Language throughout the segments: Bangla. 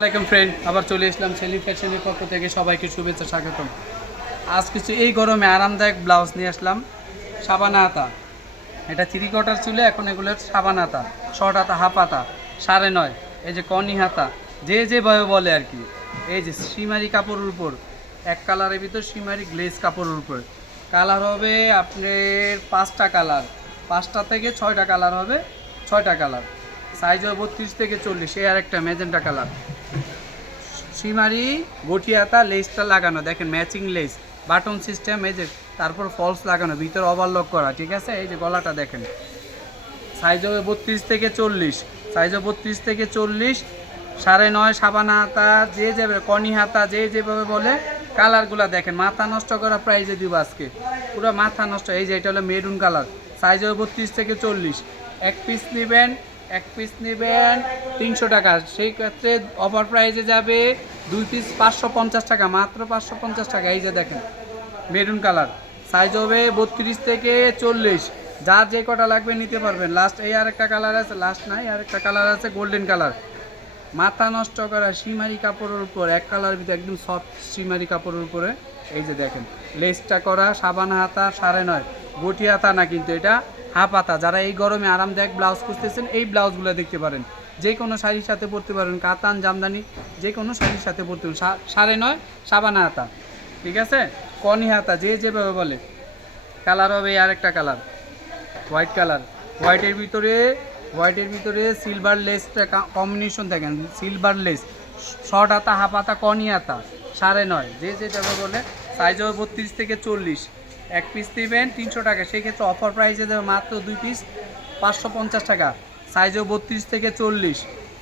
আসসালামাইকুম ফ্রেন্ড, আবার চলে আসলাম সেলিম ফ্যাশনের পক্ষ থেকে সবাইকে শুভেচ্ছা স্বাগতম। আজ কিছু এই গরমে আরামদায়ক ব্লাউজ নিয়ে আসলাম। সাবানা হাতা, এটা 3/4 চুলে, এখন এগুলো সাবানা হাতা, শর্ট হাতা, হাফ হাতা, 9.5, এই যে কনি হাতা, যে যেভাবে বলে আর কি। এই যে সিমারি কাপড়ের উপর, এক কালারের ভিতর সিমারি গ্লেজ কাপড়ের উপর। কালার হবে আপনার 5টা কালার, 5টা থেকে 6টা কালার হবে, 6টা কালার। সাইজ হবে 32 থেকে 40। এই আর একটা ম্যাজেন্টা কালার, সিমারি গঠিয়াতা, লেসটা লাগানো, দেখেন ম্যাচিং লেস, বাটন সিস্টেম, এই যে তারপর ফলস লাগানো, ভিতরে ওভারলক করা, ঠিক আছে। এই যে গলাটা দেখেন, সাইজ হবে 32 থেকে 40, সাইজ হবে 32 থেকে 40, 9.5 সাবানা হাতা, যে যাবে কনি হাতা, যে যেভাবে বলে। কালারগুলো দেখেন, মাথা নষ্ট করা প্রাইজে দিব আজকে, পুরো মাথা নষ্ট। এই যে এটা হলো মেরুন কালার, সাইজ হবে 32 থেকে 40। এক পিস নেবেন 300 টাকা, সেই ক্ষেত্রে অফার প্রাইজে যাবে 2 পিস 550 টাকা, মাত্র 550 টাকা। এই যে দেখেন মেরুন কালার, সাইজ হবে 32 থেকে 40, যার যে কটা লাগবে নিতে পারবেন। লাস্ট এই আরেকটা কালার আছে, লাস্ট নাই, আরেকটা কালার আছে গোল্ডেন কালার, মাথা নষ্ট করা সিমারি কাপড়ের উপর, এক কালারের ভিতরে একদম সফট সিমারি কাপড়ের উপরে। এই যে দেখেন লেসটা করা, সাবানা হাতা, 9.5 গটি হাতা না, কিন্তু এটা হাফ হাতা। যারা এই গরমে আরামদায়ক ব্লাউজ খুঁজতেছেন, এই ব্লাউজগুলো দেখতে পারেন, যে কোনো শাড়ির সাথে পরতে পারেন, কাতান জামদানি যে কোনো শাড়ির সাথে পরতে পারেন। 9.5 সাবানা হাতা, ঠিক আছে। কনি হাতা, যে যেভাবে বলে। কালার হবে আর একটা কালার হোয়াইট কালার, হোয়াইটের ভিতরে সিলভার লেসটা কম্বিনেশন দেখেন, সিলভার লেস, শর্ট হাতা, হাফ হাতা, কনি হাতা, 9.5, যে যেভাবে বলে। সাইজ হবে 32 থেকে 40। এক পিস নেবেন 300 টাকা, সেই ক্ষেত্রে অফার প্রাইসে দেবে মাত্র 2 পিস 550 টাকা, সাইজ হবে 32 থেকে 40।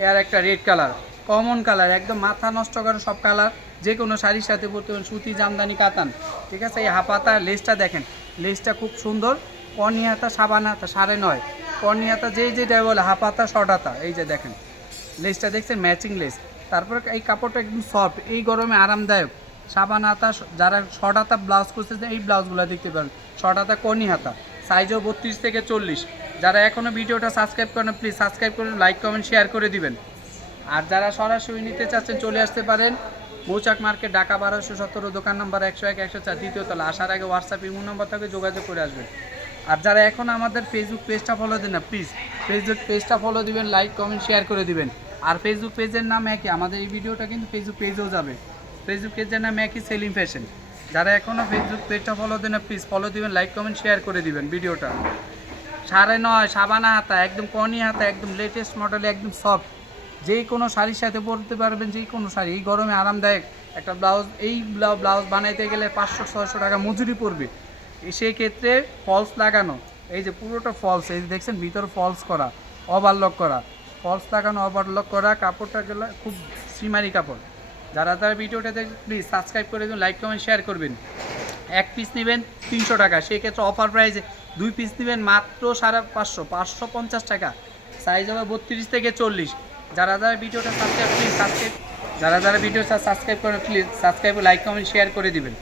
এর একটা রেড কালার, কমন কালার, একদম মাথা নষ্ট করে সব কালার, যে কোনো শাড়ির সাথে পরতে পারেন, সুতি জামদানি কাতান, ঠিক আছে। এই হাফ হাতা লেসটা দেখেন, লেসটা খুব সুন্দর। কনি হাতা, সাবানা হাতা, 9.5 কনি হাতা, যেটা বলে হাফ হাতা, শর্ট হাতা। এই যে দেখেন লেসটা দেখছেন, ম্যাচিং লেস। তারপরে এই কাপড়টা একদম সফট, এই গরমে আরামদায়ক। সাবানা হাতা, যারা শর্ট হাতা ব্লাউজ করতেছেন, এই ব্লাউজগুলো দেখতে পারেন, শর্ট হাতা, কনি হাতা, সাইজও 32 থেকে 40। যারা এখনও ভিডিওটা সাবস্ক্রাইব করেন, প্লিজ সাবস্ক্রাইব করুন, লাইক কমেন্ট শেয়ার করে দিবেন। আর যারা সরাসরি নিতে চাচ্ছেন, চলে আসতে পারেন মৌচাক মার্কেট, ঢাকা 1217, দোকান নম্বর 101 104, দ্বিতীয় তলা। আসার আগে হোয়াটসঅ্যাপ ইমো নম্বর থেকে যোগাযোগ করে আসবেন। আর যারা এখন আমাদের ফেসবুক পেজটা ফলো দেন না, প্লিজ ফেসবুক পেজটা ফলো দিবেন, লাইক কমেন্ট শেয়ার করে দিবেন। আর ফেসবুক পেজের নাম একই, আমাদের এই ভিডিওটা কিন্তু ফেসবুক পেজেও যাবে। ফেসবুক পেজের নাম একই, সেলিম ফ্যাশন। যারা এখনও ফেসবুক পেজটা ফলো দেন না, প্লিজ ফলো দিবেন, লাইক কমেন্ট শেয়ার করে দিবেন ভিডিওটা। 9.5 সাবানা হাতা, একদম কনি হাতা, একদম লেটেস্ট মডেলে, একদম সফট, যে কোনো শাড়ির সাথে পরতে পারবেন, যে কোনো শাড়ি। এই গরমে আরামদায়ক একটা ব্লাউজ, এই ব্লাউজ বানাইতে গেলে 500-600 টাকা মজুরি পড়বে। সেই ক্ষেত্রে ফলস লাগানো, এই যে পুরোটা ফলস, এই যে দেখছেন ভিতর ফলস করা, ওভারলক করা, ফলস লাগানো, ওভারলক করা, কাপড়টা গেলে খুব সিমারি কাপড়। যারা ভিডিওটা দেখবেন, প্লিজ সাবস্ক্রাইব করে দিন, লাইক কমেন্ট শেয়ার করবেন। এক পিস নেবেন 300 টাকা, সেক্ষেত্রে অফার প্রাইসে 2 পিস নেবেন মাত্র 550 টাকা, সাইজ হবে 32 থেকে 40। যারা ভিডিওটা সাবস্ক্রাইব, প্লিজ ভিডিওটা সাবস্ক্রাইব করেন, please subscribe, like comment share করে দিবেন।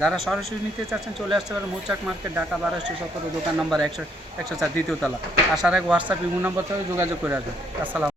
যারা সরাসরি নিতে চাচ্ছেন, চলে আসতে পারেন মৌচাক মার্কেট, ঢাকা 1217, দোকান নম্বর 104, দ্বিতীয় তলা। আসার আগে হোয়াটসঅ্যাপ ইমো নম্বর থেকে যোগাযোগ করে আসবেন। আসসালাম।